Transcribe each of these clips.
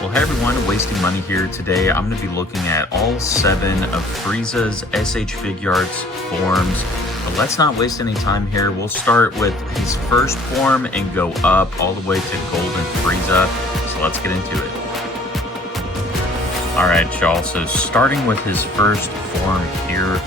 Well, hey everyone, Wasting Money here. Today I'm going to be looking at all 7 of Frieza's SH Figuarts forms. But let's not waste any time here. We'll start with his first form and go up all the way to Golden Frieza. So let's get into it. Alright y'all, so starting with his first form here,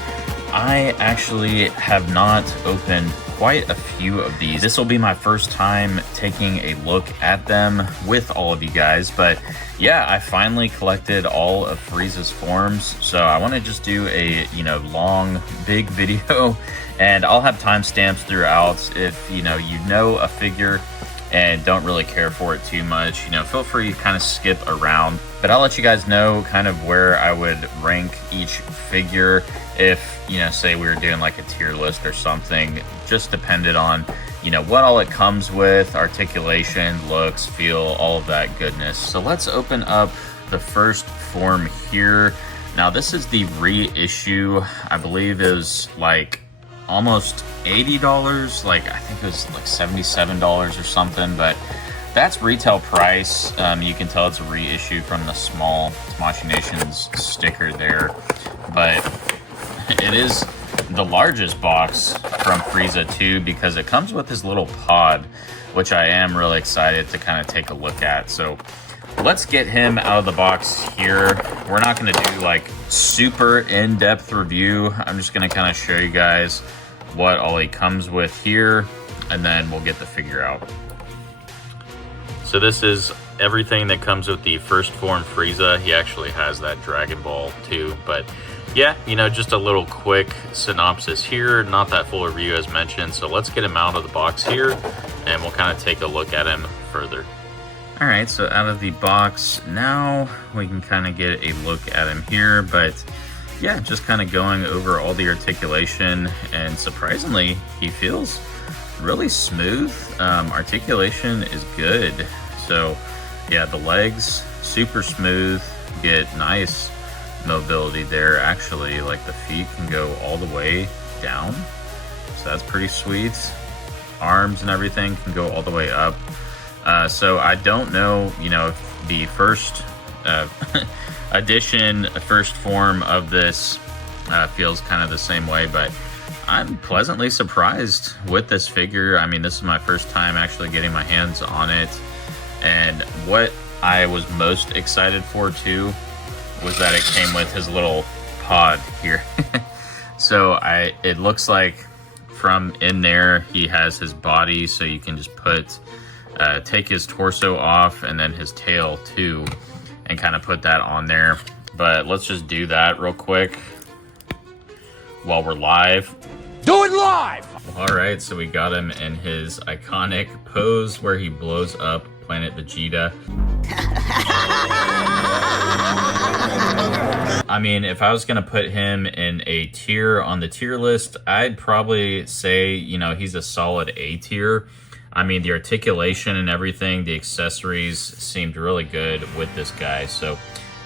I actually have not opened quite a few of these. This will be my first time taking a look at them with all of you guys, but yeah, I finally collected all of Frieza's forms, so I want to just do a long big video, and I'll have timestamps throughout. If you know a figure and don't really care for it too much, feel free to kind of skip around, but I'll let you guys know kind of where I would rank each figure if say we were doing like a tier list or something. Just depended on what all it comes with, articulation, looks, feel, all of that goodness. So let's open up the first form here. Now this is the reissue. I believe it was like almost $80, like I think it was like $77 or something, but that's retail price. You can tell it's a reissue from the small Tamashii Nations sticker there, but it is the largest box from Frieza too, because it comes with his little pod, which I am really excited to kind of take a look at. So let's get him out of the box here. We're not going to do like super in-depth review. I'm just going to kind of show you guys what all he comes with here, and then we'll get the figure out. So this is everything that comes with the first form Frieza. He actually has that Dragon Ball too, but yeah, just a little quick synopsis here. Not that full review as mentioned, so let's get him out of the box here and we'll kind of take a look at him further. All right, so out of the box now, we can kind of get a look at him here, but yeah, just kind of going over all the articulation, and surprisingly, he feels really smooth. Articulation is good. So yeah, the legs, super smooth, get nice mobility there. Actually, like the feet can go all the way down, so that's pretty sweet. Arms and everything can go all the way up. So I don't know, if the first edition, first form of this feels kind of the same way, but I'm pleasantly surprised with this figure. I mean, this is my first time actually getting my hands on it, and what I was most excited for too was that it came with his little pod here. So it looks like from in there he has his body, so you can just take his torso off and then his tail too, and kind of put that on there. But let's just do that real quick while we're live. Do it live! All right, so we got him in his iconic pose where he blows up Planet Vegeta. I mean, if I was gonna put him in a tier on the tier list, I'd probably say, he's a solid A tier. I mean, the articulation and everything, the accessories seemed really good with this guy. So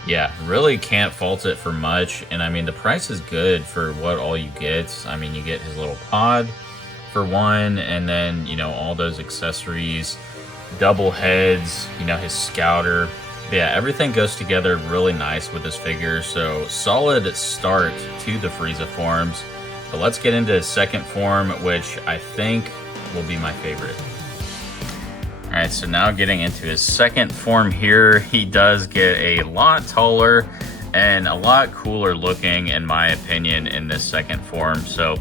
yeah, really can't fault it for much. And I mean, the price is good for what all you get. I mean, you get his little pod for one, and then, all those accessories, double heads, his scouter. Yeah, everything goes together really nice with this figure. So solid start to the Frieza forms. But let's get into his second form, which I think will be my favorite. All right, so now getting into his second form here, he does get a lot taller and a lot cooler looking, in my opinion, in this second form. So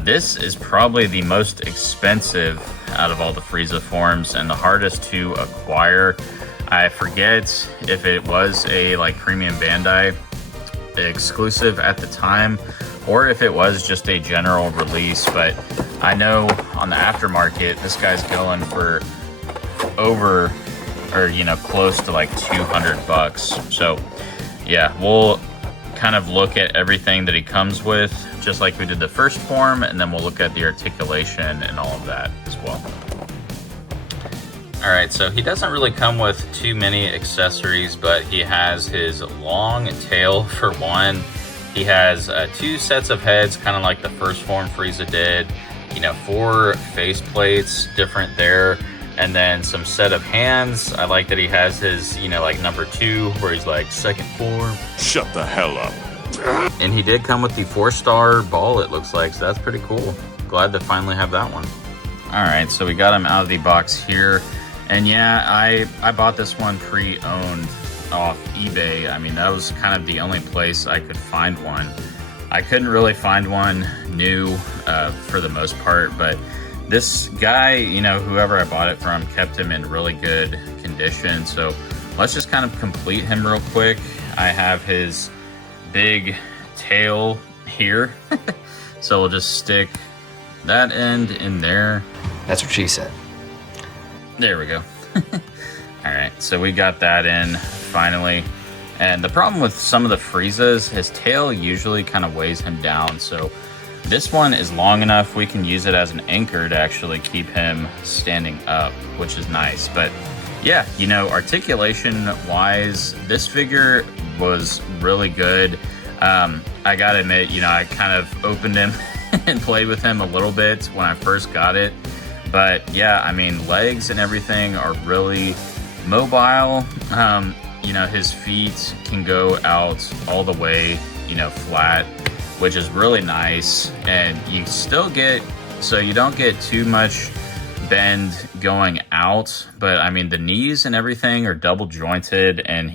this is probably the most expensive out of all the Frieza forms and the hardest to acquire. I forget if it was a premium Bandai exclusive at the time, or if it was just a general release, but I know on the aftermarket, this guy's going for over, or close to like $200. So yeah, we'll kind of look at everything that he comes with, just like we did the first form, and then we'll look at the articulation and all of that as well. All right, so he doesn't really come with too many accessories, but he has his long tail for one. He has 2 sets of heads, kind of like the first form Frieza did. 4 face plates, different there. And then some set of hands. I like that he has his, you know, like number 2, where he's like second form. Shut the hell up. And he did come with the 4-star ball, it looks like, so that's pretty cool. Glad to finally have that one. All right, so we got him out of the box here. And yeah, I bought this one pre-owned off eBay. I mean, that was kind of the only place I could find one. I couldn't really find one new for the most part, but this guy, you know, whoever I bought it from, kept him in really good condition. So let's just kind of complete him real quick. I have his big tail here. So we'll just stick that end in there. That's what she said. There we go. All right, so we got that in finally. And the problem with some of the Friezas, his tail usually kind of weighs him down. So this one is long enough we can use it as an anchor to actually keep him standing up, which is nice. But yeah, you know, articulation wise, this figure was really good. I gotta admit, you know, I kind of opened him and played with him a little bit when I first got it. But yeah, I mean, legs and everything are really mobile. You know, his feet can go out all the way, you know, flat, which is really nice. And you still get, so you don't get too much bend going out, but I mean, the knees and everything are double jointed, and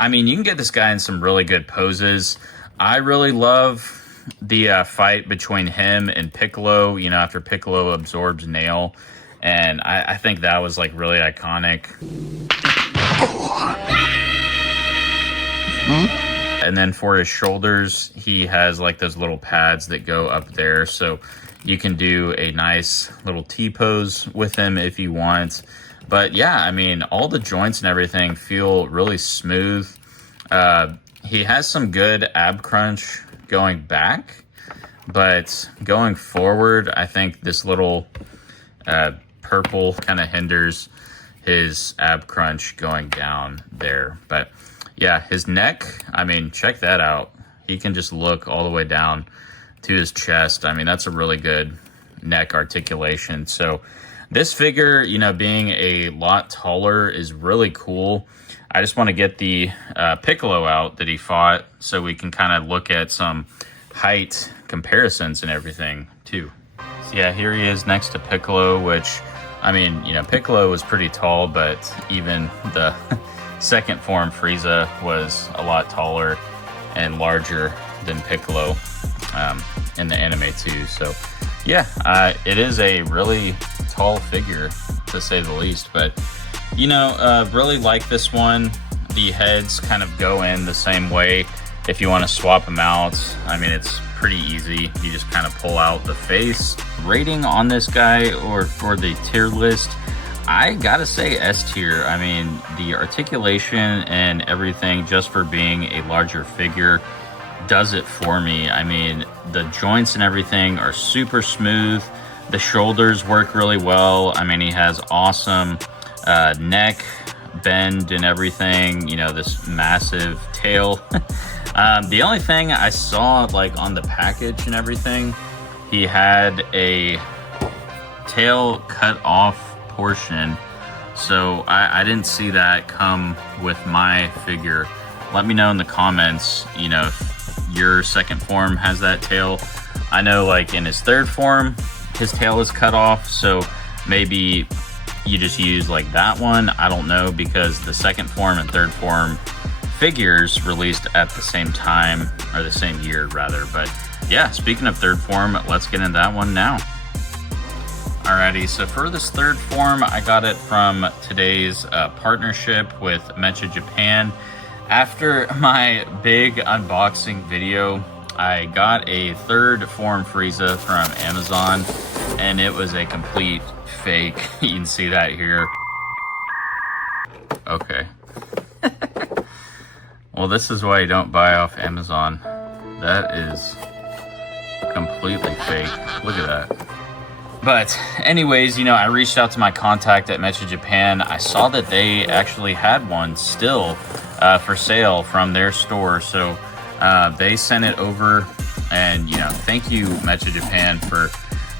I mean, you can get this guy in some really good poses. I really love the fight between him and Piccolo, you know, after Piccolo absorbs Nail. And I think that was like really iconic. And then for his shoulders, he has like those little pads that go up there. So you can do a nice little T-pose with him if you want. But yeah, I mean, all the joints and everything feel really smooth. He has some good ab crunch going back, but going forward, I think this little purple kind of hinders his ab crunch going down there. But yeah, his neck, I mean, check that out. He can just look all the way down to his chest. I mean, that's a really good neck articulation. So this figure, you know, being a lot taller is really cool. I just want to get the Piccolo out that he fought so we can kind of look at some height comparisons and everything too. So yeah, here he is next to Piccolo, which, I mean, you know, Piccolo was pretty tall, but even the second form Frieza was a lot taller and larger than Piccolo in the anime too. So yeah, it is a really tall figure to say the least, but you know, really like this one. The heads kind of go in the same way if you want to swap them out. I mean, it's pretty easy. You just kind of pull out the face. Rating on this guy, or for the tier list, I gotta say S tier. I mean, the articulation and everything, just for being a larger figure, does it for me. I mean, the joints and everything are super smooth. The shoulders work really well. I mean, he has awesome neck bend and everything, you know, this massive tail. The only thing I saw, like, on the package and everything, he had a tail cut off portion, so I didn't see that come with my figure. Let me know in the comments, you know, if your second form has that tail. I know, like, in his third form, his tail is cut off, so maybe you just use like that one. I don't know, because the second form and third form figures released at the same time, or the same year rather. But yeah, speaking of third form, let's get into that one now. Alrighty, so for this third form, I got it from today's partnership with Mecha Japan. After my big unboxing video, I got a third Form Frieza from Amazon, and it was a complete fake. You can see that here. Okay. Well, this is why you don't buy off Amazon. That is completely fake. Look at that. But anyways, you know, I reached out to my contact at Mecha Japan. I saw that they actually had one still for sale from their store. So they sent it over, and, you know, thank you, Mecha Japan, for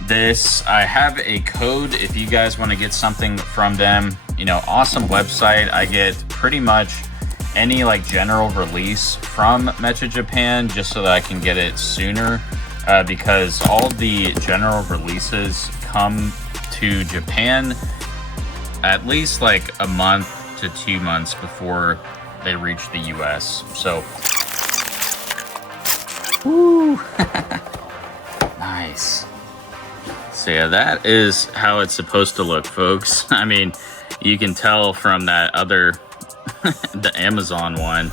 this. I have a code if you guys want to get something from them. You know, awesome website. I get pretty much any like general release from Mecha Japan just so that I can get it sooner, because all the general releases come to Japan at least like a month to 2 months before they reach the US. So, woo, nice. So yeah, that is how it's supposed to look, folks. I mean, you can tell from that other, the Amazon one,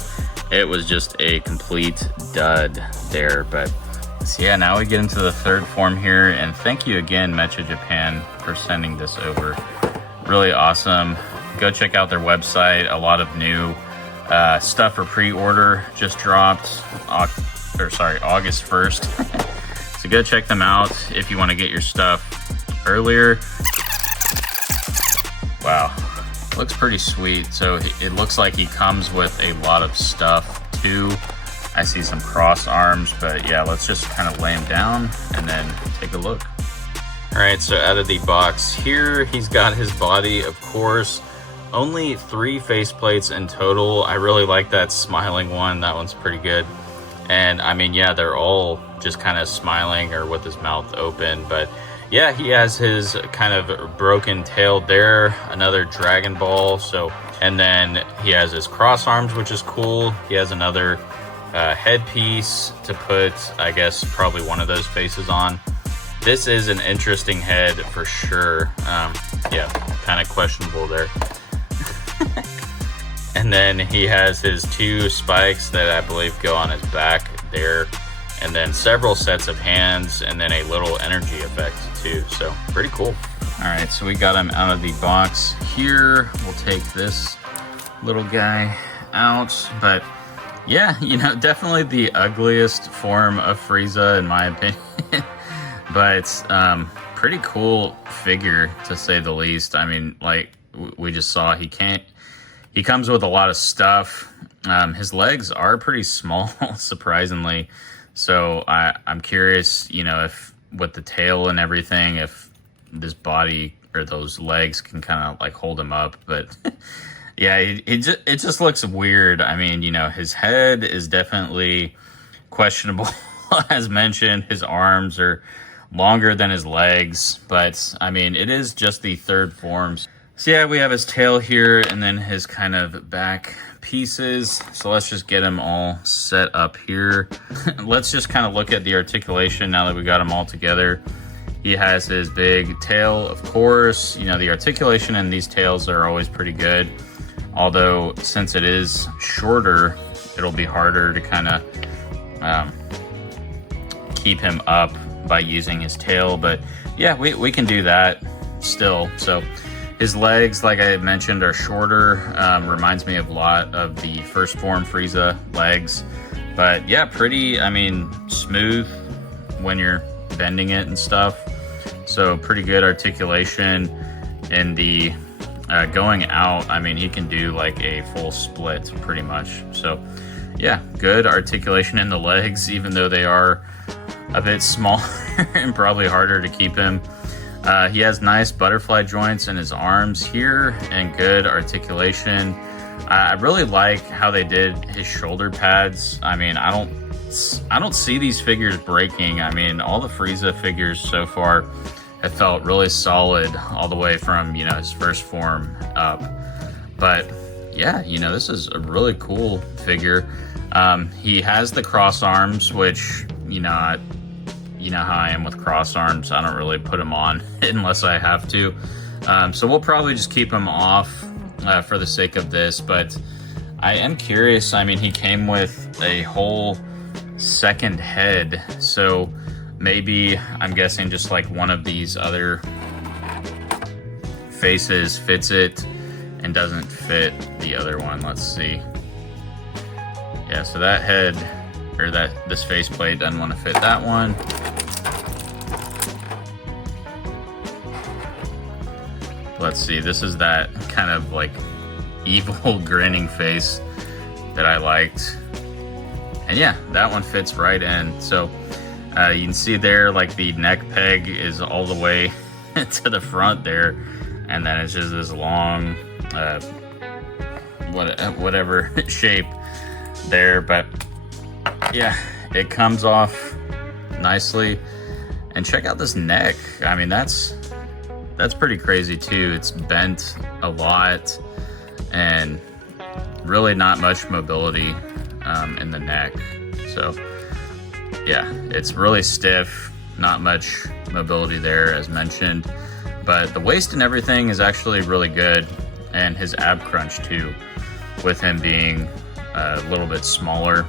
it was just a complete dud there. But so yeah, now we get into the third form here, and thank you again, Mecha Japan, for sending this over. Really awesome. Go check out their website. A lot of new stuff for pre-order just dropped, August 1st. So go check them out if you want to get your stuff earlier. Wow, looks pretty sweet. So it looks like he comes with a lot of stuff too. I see some cross arms, but yeah, let's just kind of lay him down and then take a look. All right, so out of the box here, he's got his body, of course. Only 3 faceplates in total. I really like that smiling one. That one's pretty good. And I mean, yeah, they're all just kind of smiling or with his mouth open. But yeah, he has his kind of broken tail there. Another Dragon Ball. So, and then he has his cross arms, which is cool. He has another headpiece to put, I guess, probably one of those faces on. This is an interesting head for sure. Yeah, kind of questionable there. And then he has his 2 spikes that I believe go on his back there. And then several sets of hands and then a little energy effect too. So pretty cool. All right, so we got him out of the box here. We'll take this little guy out. But yeah, you know, definitely the ugliest form of Frieza in my opinion. But pretty cool figure to say the least. I mean, like we just saw, he comes with a lot of stuff. His legs are pretty small, surprisingly. So I'm curious, you know, if with the tail and everything, if this body or those legs can kind of like hold him up. But yeah, it just looks weird. I mean, you know, his head is definitely questionable. As mentioned, his arms are longer than his legs, but I mean, it is just the third forms. So yeah, we have his tail here and then his kind of back pieces. So let's just get him all set up here. Let's just kind of look at the articulation now that we got him all together. He has his big tail, of course. You know, the articulation in these tails are always pretty good. Although, since it is shorter, it'll be harder to kind of keep him up by using his tail. But yeah, we can do that still. So his legs, like I mentioned, are shorter. Reminds me of a lot of the first Form Frieza legs. But yeah, pretty, I mean, smooth when you're bending it and stuff. So pretty good articulation. In the going out, I mean, he can do like a full split pretty much. So yeah, good articulation in the legs, even though they are a bit smaller and probably harder to keep him. He has nice butterfly joints in his arms here and good articulation. I really like how they did his shoulder pads. I mean, I don't see these figures breaking. I mean, all the Frieza figures so far have felt really solid all the way from, you know, his first form up. But yeah, you know, this is a really cool figure. He has the cross arms, which, you know how I am with cross arms. I don't really put them on unless I have to. So we'll probably just keep him off for the sake of this. But I am curious. I mean, he came with a whole second head. So maybe, I'm guessing, just like one of these other faces fits it and doesn't fit the other one. Let's see. Yeah, so that head, or this faceplate doesn't want to fit that one. Let's see, this is that kind of like evil grinning face that I liked. And yeah, that one fits right in. So You can see there, like the neck peg is all the way to the front there, and then it's just this long, whatever shape there. But yeah, it comes off nicely. And check out this neck. I mean, that's pretty crazy too. It's bent a lot, and really not much mobility in the neck. So yeah, it's really stiff, not much mobility there as mentioned, but the waist and everything is actually really good, and his ab crunch too, with him being a little bit smaller.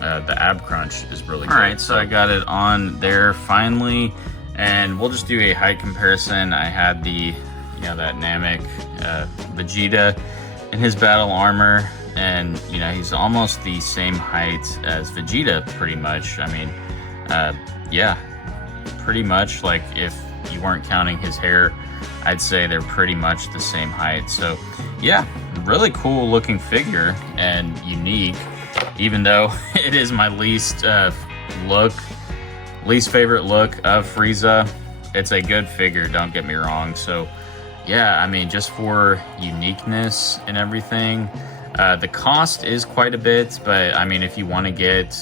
The ab crunch is really good. All right, so I got it on there finally, and we'll just do a height comparison. I had the, that Namek Vegeta in his battle armor, and he's almost the same height as Vegeta pretty much. I mean, yeah, pretty much, like if you weren't counting his hair, I'd say they're pretty much the same height. So yeah, really cool looking figure and unique, even though it is my least favorite look of Frieza. It's a good figure, don't get me wrong. So yeah, I mean, just for uniqueness and everything, the cost is quite a bit, but I mean, if you want to get,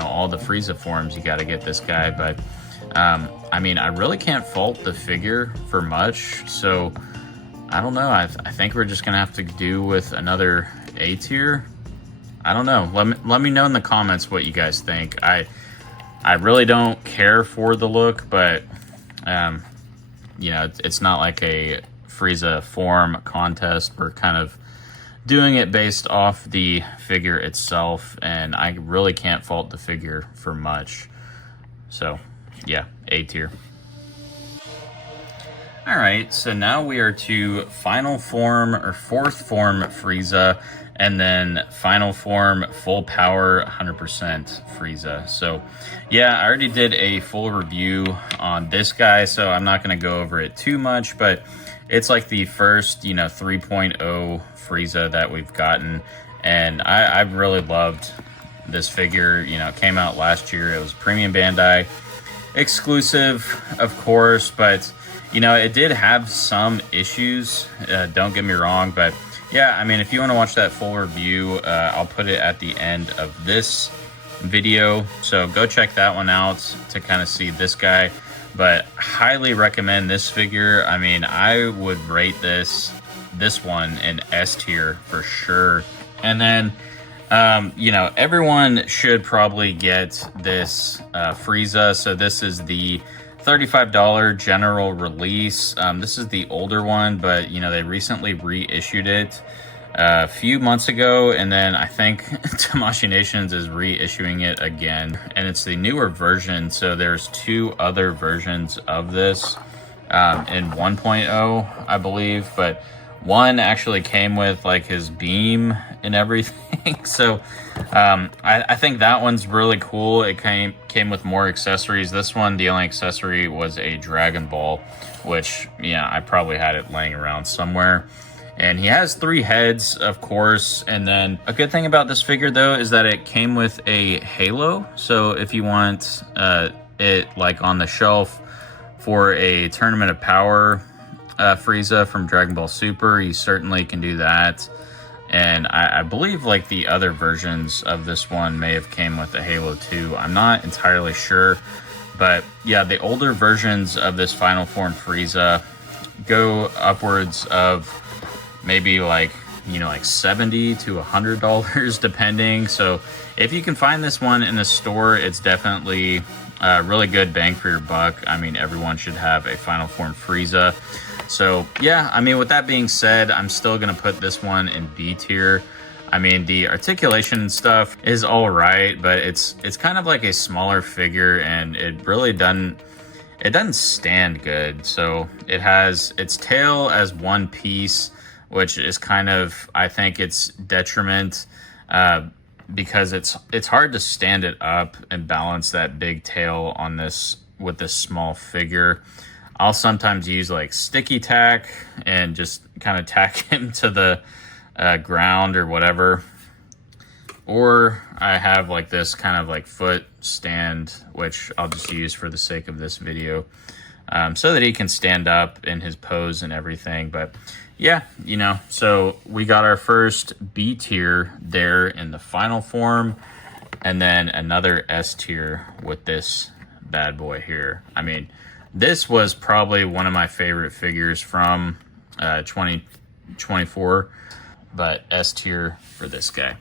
all the Frieza forms, you got to get this guy. But I mean, I really can't fault the figure for much. So I don't know. I think we're just gonna have to do with another A tier. I don't know. Let me know in the comments what you guys think. I really don't care for the look, but it's not like a Frieza form contest. We're kind of doing it based off the figure itself, and I really can't fault the figure for much. So yeah, A tier. All right, so now we are to final form or fourth form Frieza, and then final form full power 100% Frieza. So yeah, I already did a full review on this guy, so I'm not going to go over it too much, but it's like the first 3.0 Frieza that we've gotten, and I've really loved this figure. It came out last year. It was Premium Bandai exclusive, of course, but it did have some issues, don't get me wrong. But yeah, I mean, if you want to watch that full review, I'll put it at the end of this video, so go check that one out to kind of see this guy. But highly recommend this figure. I mean, I would rate this one in S tier for sure. And then everyone should probably get this Frieza. So this is the $35 general release. This is the older one, but they recently reissued it a few months ago, and then I think Tamashii Nations is reissuing it again, and it's the newer version. So there's two other versions of this in 1.0, I believe, but one actually came with like his beam and everything. So I think that one's really cool. It came with more accessories. This one, the only accessory was a Dragon Ball, which I probably had it laying around somewhere. And he has 3 heads, of course. And then a good thing about this figure though is that it came with a halo. So if you want it like on the shelf for a Tournament of Power Frieza from Dragon Ball Super, you certainly can do that. And I believe like the other versions of this one may have came with a halo too. I'm not entirely sure, but yeah, the older versions of this final form Frieza go upwards of maybe like like $70 to $100 depending. So if you can find this one in the store, it's definitely really good bang for your buck. I mean, everyone should have a final form Frieza. So yeah, I mean, with that being said, I'm still gonna put this one in B tier. I mean, the articulation and stuff is all right, but it's kind of like a smaller figure, and it really doesn't stand good. So it has its tail as one piece, which is kind of, I think it's detriment because it's hard to stand it up and balance that big tail on this with this small figure. I'll sometimes use like sticky tack and just kind of tack him to the ground or whatever. or I have like this kind of like foot stand, which I'll just use for the sake of this video, so that he can stand up in his pose and everything. But yeah, you know, so we got our first B tier there in the final form, and then another S tier with this bad boy here. I mean, this was probably one of my favorite figures from 2024, but S tier for this guy.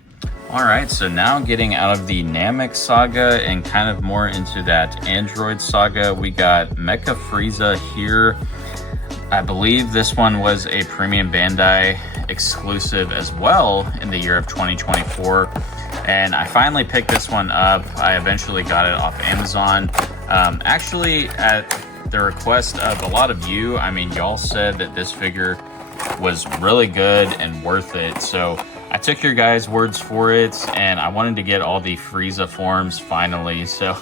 All right, so now getting out of the Namek saga and kind of more into that Android saga, we got Mecha Frieza here. I believe this one was a Premium Bandai exclusive as well in the year of 2024. And I finally picked this one up. I eventually got it off Amazon. Actually, at the request of a lot of you, I mean, y'all said that this figure was really good and worth it. So I took your guys' words for it, and I wanted to get all the Frieza forms finally. So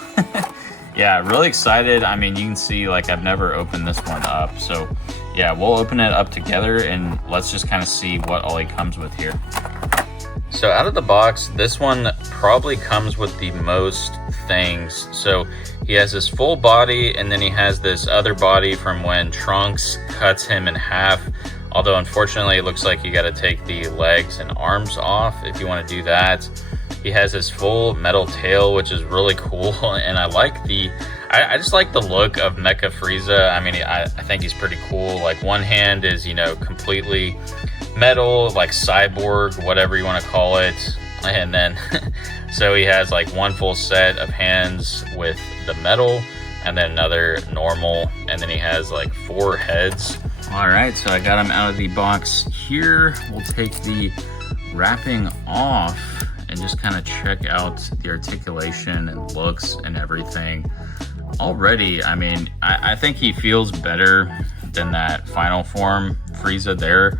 yeah, really excited. I mean, you can see like I've never opened this one up. So yeah, we'll open it up together and let's just kind of see what all he comes with here. So out of the box, this one probably comes with the most things. So he has this full body, and then he has this other body from when Trunks cuts him in half. Although unfortunately it looks like you got to take the legs and arms off if you want to do that. He has this full metal tail, which is really cool, and I like I just like the look of Mecha Frieza. I mean, I think he's pretty cool. Like, one hand is, you know, completely metal, like cyborg, whatever you want to call it. And then, so he has like one full set of hands with the metal, and then another normal, and then he has like 4 heads. All right, so I got him out of the box here. We'll take the wrapping off and just kind of check out the articulation and looks and everything. Already, I mean, I think he feels better than that final form Frieza there.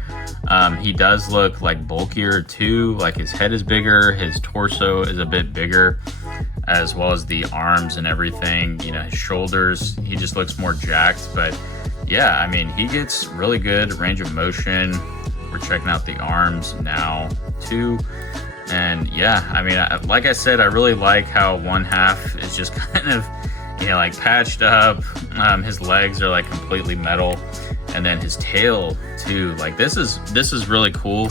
He does look like bulkier too, like his head is bigger, his torso is a bit bigger, as well as the arms and everything. You know, his shoulders, he just looks more jacked. But yeah, I mean, he gets really good range of motion. We're checking out the arms now too. And yeah, I mean, like I said, I really like how one half is just kind of, you know, like patched up. His legs are like completely metal, and then his tail too. Like, this is really cool.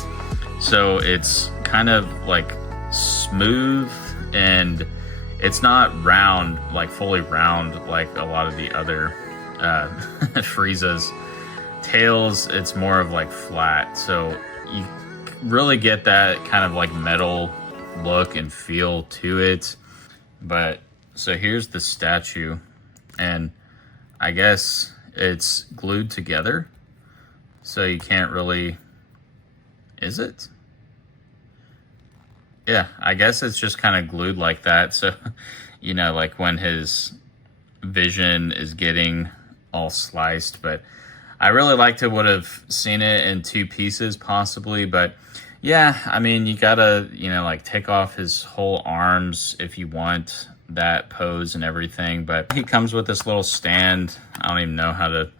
So it's kind of like smooth, and it's not round, like fully round like a lot of the other Frieza's tails. It's more of like flat, so you really get that kind of like metal look and feel to it. But so here's the statue, and I guess it's glued together, so you can't really, is it? Yeah, I guess it's just kind of glued like that. So, you know, like when his vision is getting all sliced. But I really liked to would have seen it in 2 pieces possibly. But yeah, I mean, you gotta, you know, like take off his whole arms if you want that pose and everything. But he comes with this little stand. I don't even know how to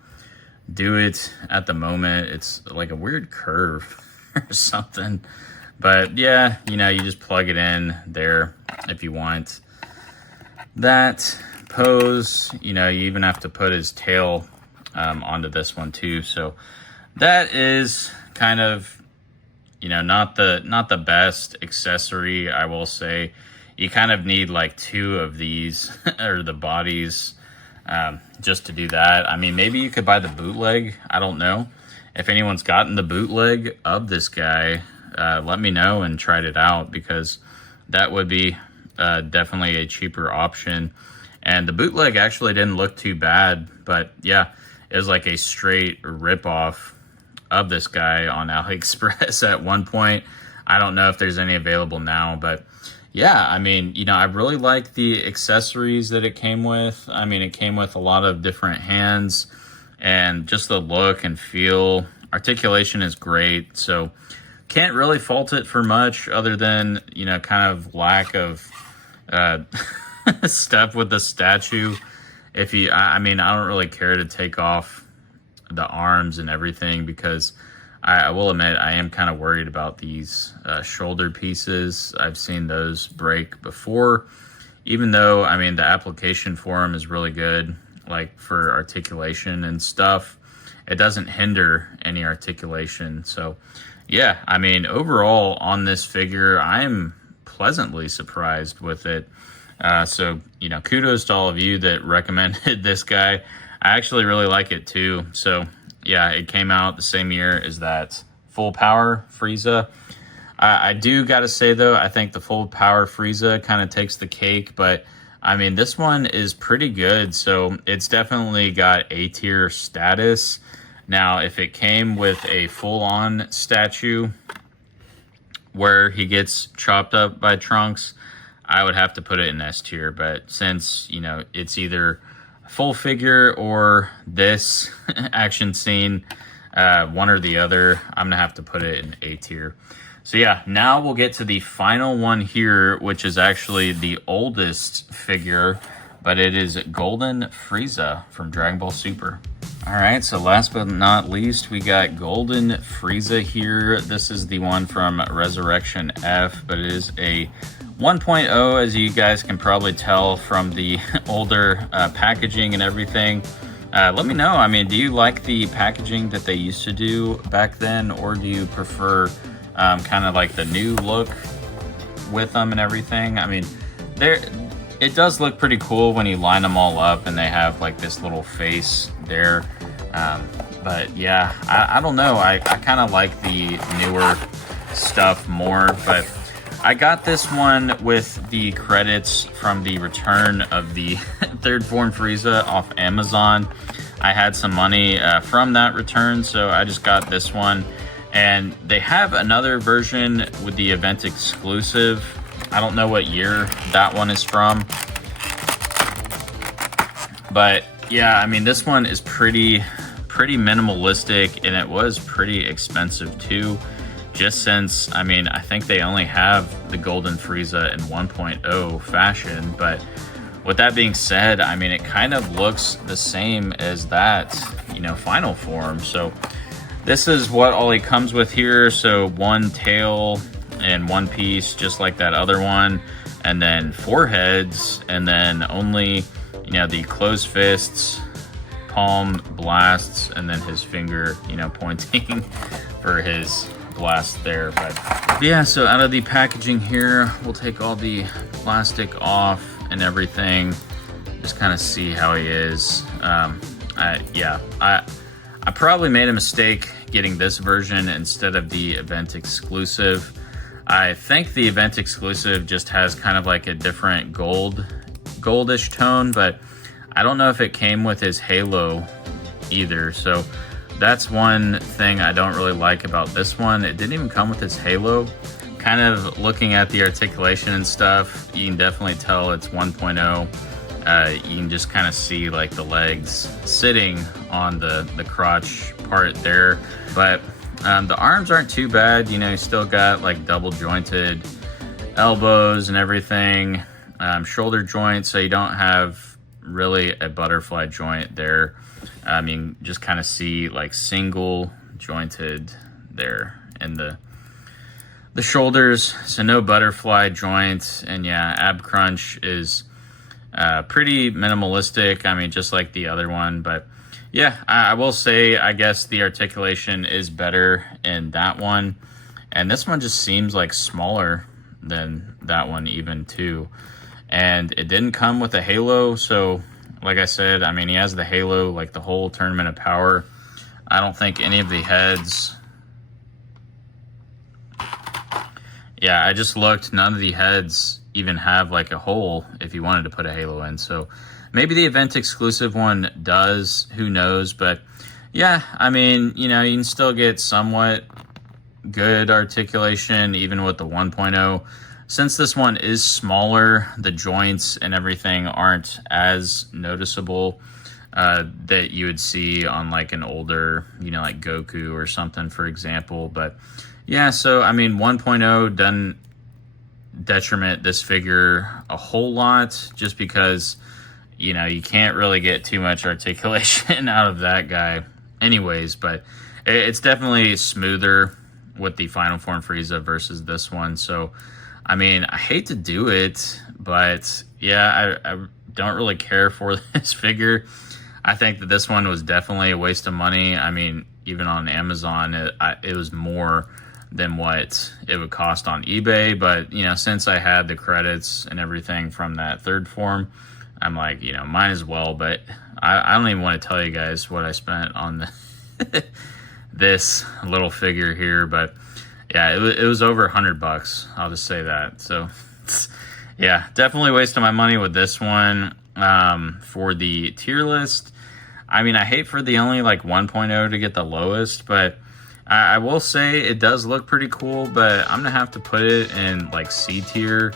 do it at the moment. It's like a weird curve or something. But yeah, you know, you just plug it in there if you want that pose. You know, you even have to put his tail onto this one too. So that is kind of, you know, not the best accessory, I will say. You kind of need like 2 of these or the bodies just to do that. I mean, maybe you could buy the bootleg. I don't know. If anyone's gotten the bootleg of this guy, let me know and tried it out, because that would be definitely a cheaper option. And the bootleg actually didn't look too bad, but yeah, it was like a straight rip-off of this guy on AliExpress at one point. I don't know if there's any available now, but yeah, I mean, you know, I really like the accessories that it came with. I mean, it came with a lot of different hands, and just the look and feel. Articulation is great, so can't really fault it for much other than, you know, kind of lack of stuff with the statue. If you, I mean, I don't really care to take off the arms and everything, because I will admit I am kind of worried about these shoulder pieces. I've seen those break before, even though, I mean, the application for them is really good, like for articulation and stuff. It doesn't hinder any articulation. So yeah, I mean, overall on this figure, I'm pleasantly surprised with it. So, you know, kudos to all of you that recommended this guy. I actually really like it too. So yeah, it came out the same year as that full power Frieza. I do got to say though, I think the full power Frieza kind of takes the cake, but I mean, this one is pretty good. So it's definitely got A tier status. Now, if it came with a full on statue where he gets chopped up by Trunks, I would have to put it in S tier. But since, you know, it's either full figure or this action scene, one or the other, I'm gonna have to put it in A tier. So yeah, now we'll get to the final one here, which is actually the oldest figure, but it is Golden Frieza from Dragon Ball Super. All right, so last but not least, we got Golden Frieza here. This is the one from Resurrection F, but it is a 1.0, as you guys can probably tell from the older packaging and everything. Let me know, I mean, do you like the packaging that they used to do back then, or do you prefer kind of like the new look with them and everything? I mean, it does look pretty cool when you line them all up and they have like this little face there. But yeah, I don't know. I kind of like the newer stuff more, but I got this one with the credits from the return of the third Form Frieza off Amazon. I had some money from that return, so I just got this one. And they have another version with the event exclusive. I don't know what year that one is from. But yeah, I mean, this one is pretty minimalistic, and it was pretty expensive too. Just since, I mean, I think they only have the Golden Frieza in 1.0 fashion. But with that being said, I mean, it kind of looks the same as that, you know, final form. So this is what all he comes with here. So one tail and one piece, just like that other one, and then 4 heads, and then only, you know, the closed fists, palm blasts, and then his finger, you know, pointing for his blast there. But yeah, so out of the packaging here, we'll take all the plastic off and everything, just kind of see how he is. I probably made a mistake getting this version instead of the event exclusive. I think the event exclusive just has kind of like a different goldish tone, but I don't know if it came with his halo either. So that's one thing I don't really like about this one. It didn't even come with his halo. Kind of looking at the articulation and stuff, you can definitely tell it's 1.0. You can just kind of see like the legs sitting on the crotch part there. But the arms aren't too bad. You know, you still got like double jointed elbows and everything. Shoulder joints, so you don't have really a butterfly joint there. You can just kind of see like single jointed there in the shoulders, so no butterfly joints. And yeah, ab crunch is pretty minimalistic, I mean, just like the other one. But yeah, I will say, I guess the articulation is better in that one, and this one just seems like smaller than that one even too. And it didn't come with a halo, so like I said, I mean, he has the halo like the whole Tournament of Power. I don't think any of the heads, yeah, I just looked, none of the heads even have like a hole if you wanted to put a halo in. So maybe the event exclusive one does, who knows. But yeah, I mean, you know, you can still get somewhat good articulation even with the 1.0. Since this one is smaller, the joints and everything aren't as noticeable that you would see on like an older, you know, like Goku or something, for example. But yeah, so I mean, 1.0 doesn't detriment this figure a whole lot, just because, you know, you can't really get too much articulation out of that guy anyways. But It's definitely smoother with the Final Form Frieza versus this one. So, I mean, I hate to do it, but yeah, I don't really care for this figure. I think that this one was definitely a waste of money. I mean, even on Amazon, it was more than what it would cost on eBay. But, you know, since I had the credits and everything from that third form, I'm like, you know, might as well. But I don't even want to tell you guys what I spent on the this little figure here. But yeah, it was over $100. I'll just say that. So yeah, definitely wasted my money with this one. For the tier list, I mean, I hate for the only like 1.0 to get the lowest, but I will say it does look pretty cool, but I'm gonna have to put it in like C tier.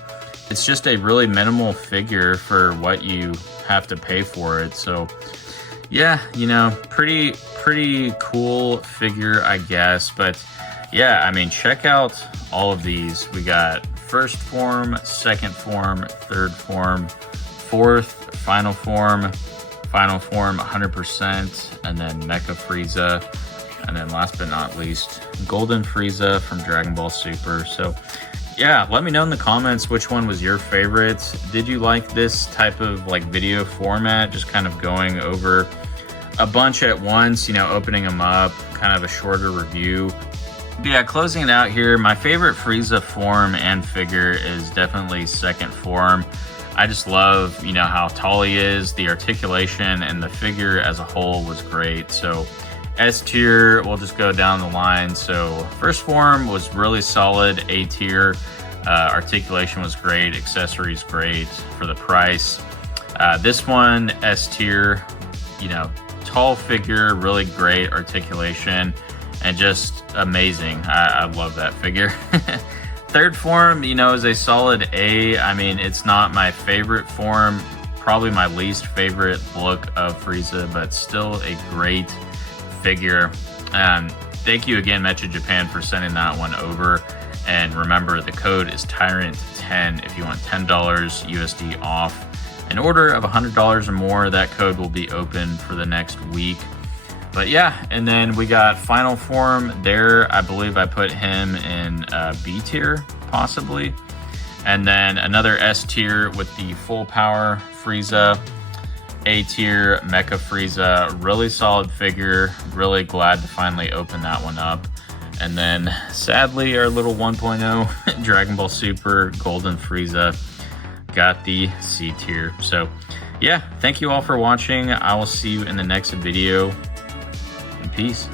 It's just a really minimal figure for what you have to pay for it. So yeah, you know, pretty cool figure, I guess. But yeah, I mean, check out all of these. We got first form, second form, third form, fourth, final form 100%, and then Mecha Frieza, and then last but not least, Golden Frieza from Dragon Ball Super. So yeah, let me know in the comments which one was your favorite. Did you like this type of like video format, just kind of going over a bunch at once, you know, opening them up, kind of a shorter review? But yeah, closing it out here, my favorite Frieza form and figure is definitely second form. I just love, you know, how tall he is, the articulation, and the figure as a whole was great. So S tier, we'll just go down the line. So first form was really solid. A tier, articulation was great, accessories great for the price. This one, S tier, you know, tall figure, really great articulation, and just amazing. I love that figure. Third form, you know, is a solid A. I mean, it's not my favorite form, probably my least favorite look of Frieza, but still a great figure. Thank you again, Mecha Japan, for sending that one over. And remember, the code is Tyrant10 if you want $10 USD off. An order of $100 or more, that code will be open for the next week. But yeah, and then we got final form there. I believe I put him in B tier, possibly. And then another S tier with the full power Frieza. A tier, Mecha Frieza, really solid figure. Really glad to finally open that one up. And then sadly, our little 1.0 Dragon Ball Super Golden Frieza got the C tier. So yeah, thank you all for watching. I will see you in the next video. Peace.